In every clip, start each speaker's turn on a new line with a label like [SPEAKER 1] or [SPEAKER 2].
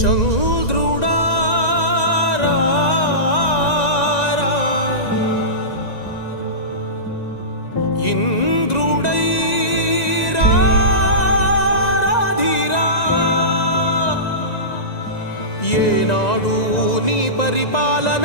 [SPEAKER 1] చంద్రుడా రా, ఇంద్రుడై ఏనాడు నీ పరిపాలన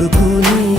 [SPEAKER 1] Kurukuni.